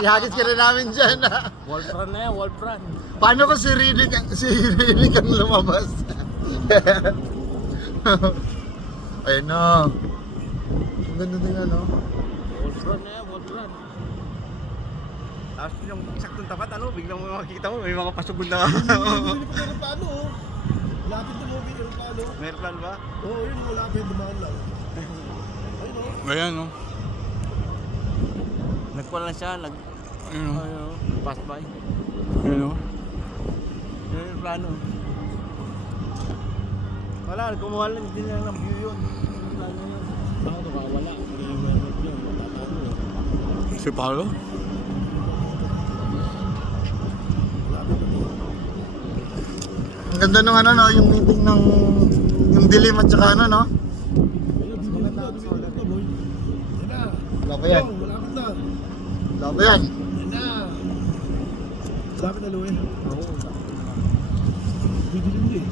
Ihagis ka na namin dyan. Wolfran na yan, Wolfran. Paano kung si Riddick ang lumabas? Ayun na. Ang ganda din ano. Wolfran na yan, Wolfran. Tapos yung saktong tapat, biglang mo makikita mo, may mga pasugod na. Hindi pa tayo plano, oh. Lapit na movie, yung plano. May plan ba? Oo, yun, malapit, dumaan lang. Ayun, oh. Ayan, no? Nagkuha lang siya, Ayun, no? pass by. Ayun, no? Yun yung plano. Wala, kumuha lang, hindi na lang view yun. Yung plano yun. Ako, nakawala. Hindi yung meron yun. Matatalo, eh. Si Paolo? Ang ganda nung ano no, yung meeting ng yung dilim at saka ano no. Ayun, maganda, dumidilim na, boy. Yan na. Loko yan. Yo, malapit na. Loko yan. Yan na. Malapit na, Louie. Dumidilim na, eh.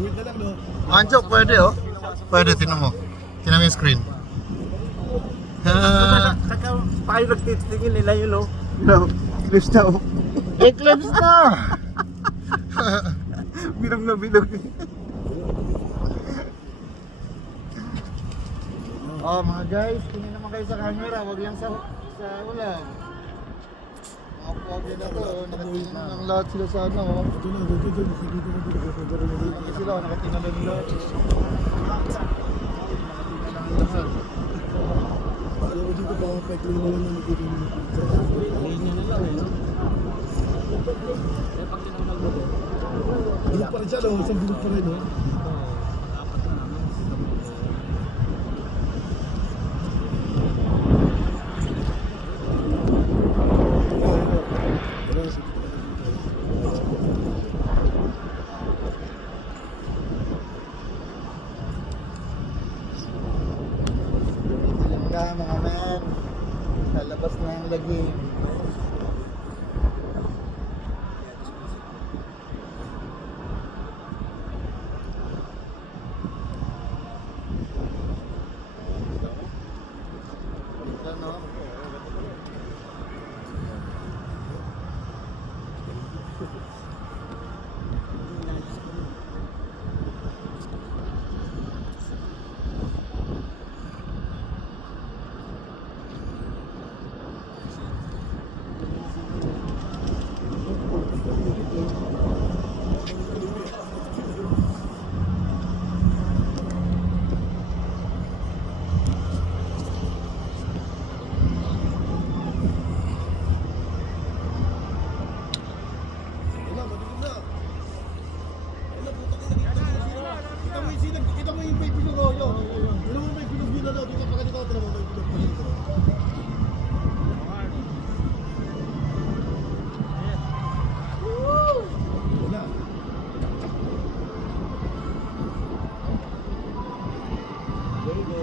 Buwit na lang, no? Anjo, pwede oh. Pwede, tinan mo. Tinan mo yung screen. Saka pa kayo nagtitingin nila yun, no? No, clips na, oh. Eclipse na! Bilog na bilog. Oh mga guys, tingin naman kayo sa camera, wag lang sa ulam. Mga pogi na to, nakatingin na ng lahat sila sa ano. Oh. Ito na, dito, nakikita na dito. Nakikita na dito. Hindi sila, nakatingin na nila. Alam ko dito, baka pekling mo lang na nakikita na dito. Linya na lang, eh, no? Eh, pag tinanggal mo to, Bilog pa rin siya, no? Isang bilog pa rin, no? apat na namin. Dilim ka mga men. Lalabas na ang lagi. Ano? Wala, madilim na. Wala, putang ina, kita mo yung sinag, kita mo yung may bilog, oh, yun. Ano mo may bilog yun, ano? Dito pa ganito, tira mo may bilog pa dito. Wala. There you go.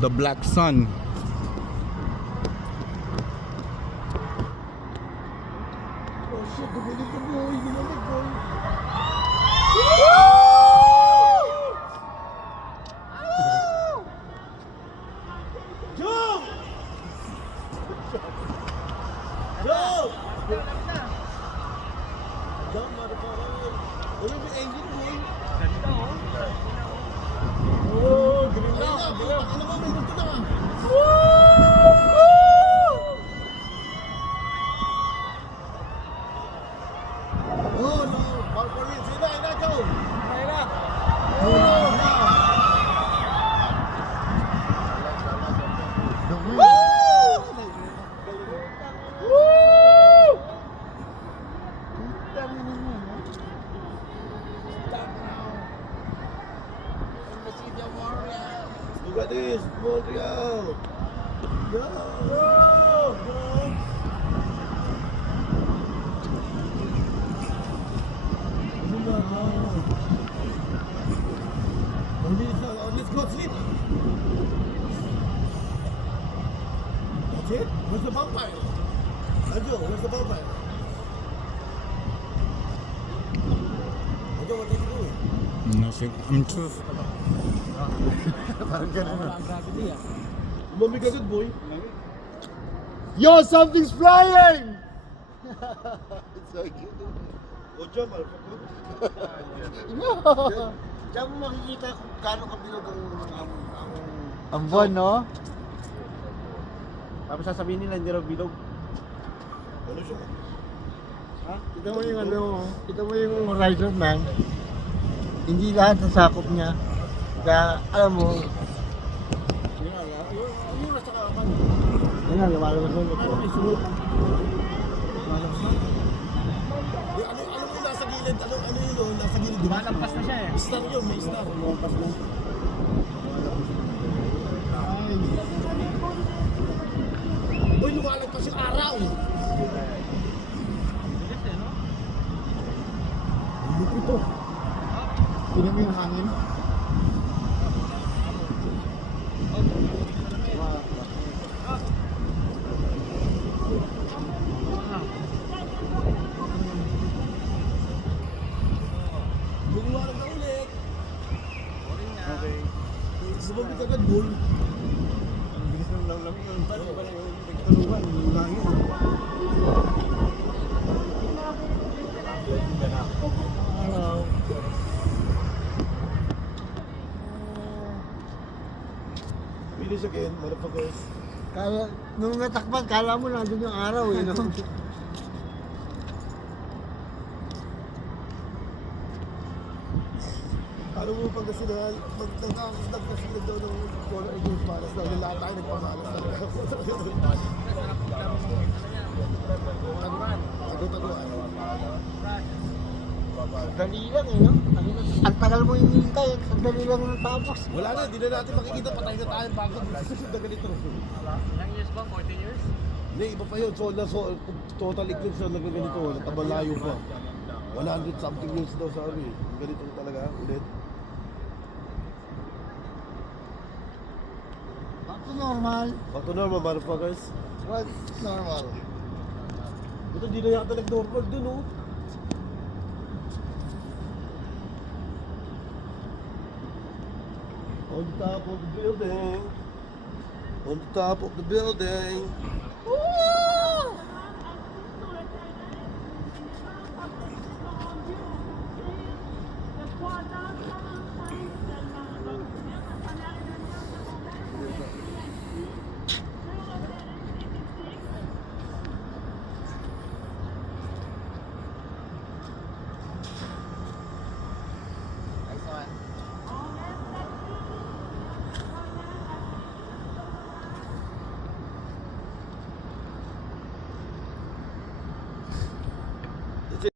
The Black Sun. Oh shit, dumilig ka, boy. Dumilig, boy. Joe! Joe! Joe, motherfucker. Uy, may engine, boy. Ganda, oh. Oh, green na. Ano ba, may gusto na. Oh no, Paul Paris, sino ay na, Joe? Ayun na. Oh no, no. Look at this, Montreal. Go! Go! Let's go sleep. That's it? Where's the vampire? Anjo, where's the vampire? Anjo, what are you doing? 하나씩 암투. Parang ganun na. Lumamig agad, boy. Yo, something's flying! It's like... O dyan, motherfucker. Diyan mo makikita kung gaano kabilog ang buwan, no? Tapos sasabihin nila hindi raw bilog. Ano siya? Kita mo yung ano, kita mo yung horizon, man. Hindi lahat nasakop niya. Kaya, alam mo, yan na, lumalabas mo ito. Ano yung nasa gilid? Ano yun, no? Nasa gilid. Malampas na siya eh. Star yun, may star. Boy, lumalagpas yung araw. Lupit to. Tingnan mo yung hangin. Lumiwanag na ulit. Okay. Lumamig agad, boy. Ang bilis ng lamlam yun. Paano ba na yung nagtulungan? Langit. Hello. Finish again, motherfuckers. Kala, nung natakpan, kala mo nandun yung araw, eh, no? Ano mo pag nasinal, pag nagkasinag daw ng color against malas daw, yung lahat tayo nagpamalas talaga. Tago-taguan. Dali lang, eh, no? Ang tagal mo yung hintay, ang dali lang natapos. Wala na, di na natin makikita, patay na tayo bago susunod na ganito. Ilang years ba? 40 years? Hindi, iba pa yun. Total eclipse na ganito, natabalayo pa. 100 something years daw sabi. Ganito talaga, ulit. Back to normal. Back to normal, motherfuckers. What's normal? Ito, di na yata nag-normal dun, oh. On the top of the building. On the top of the building.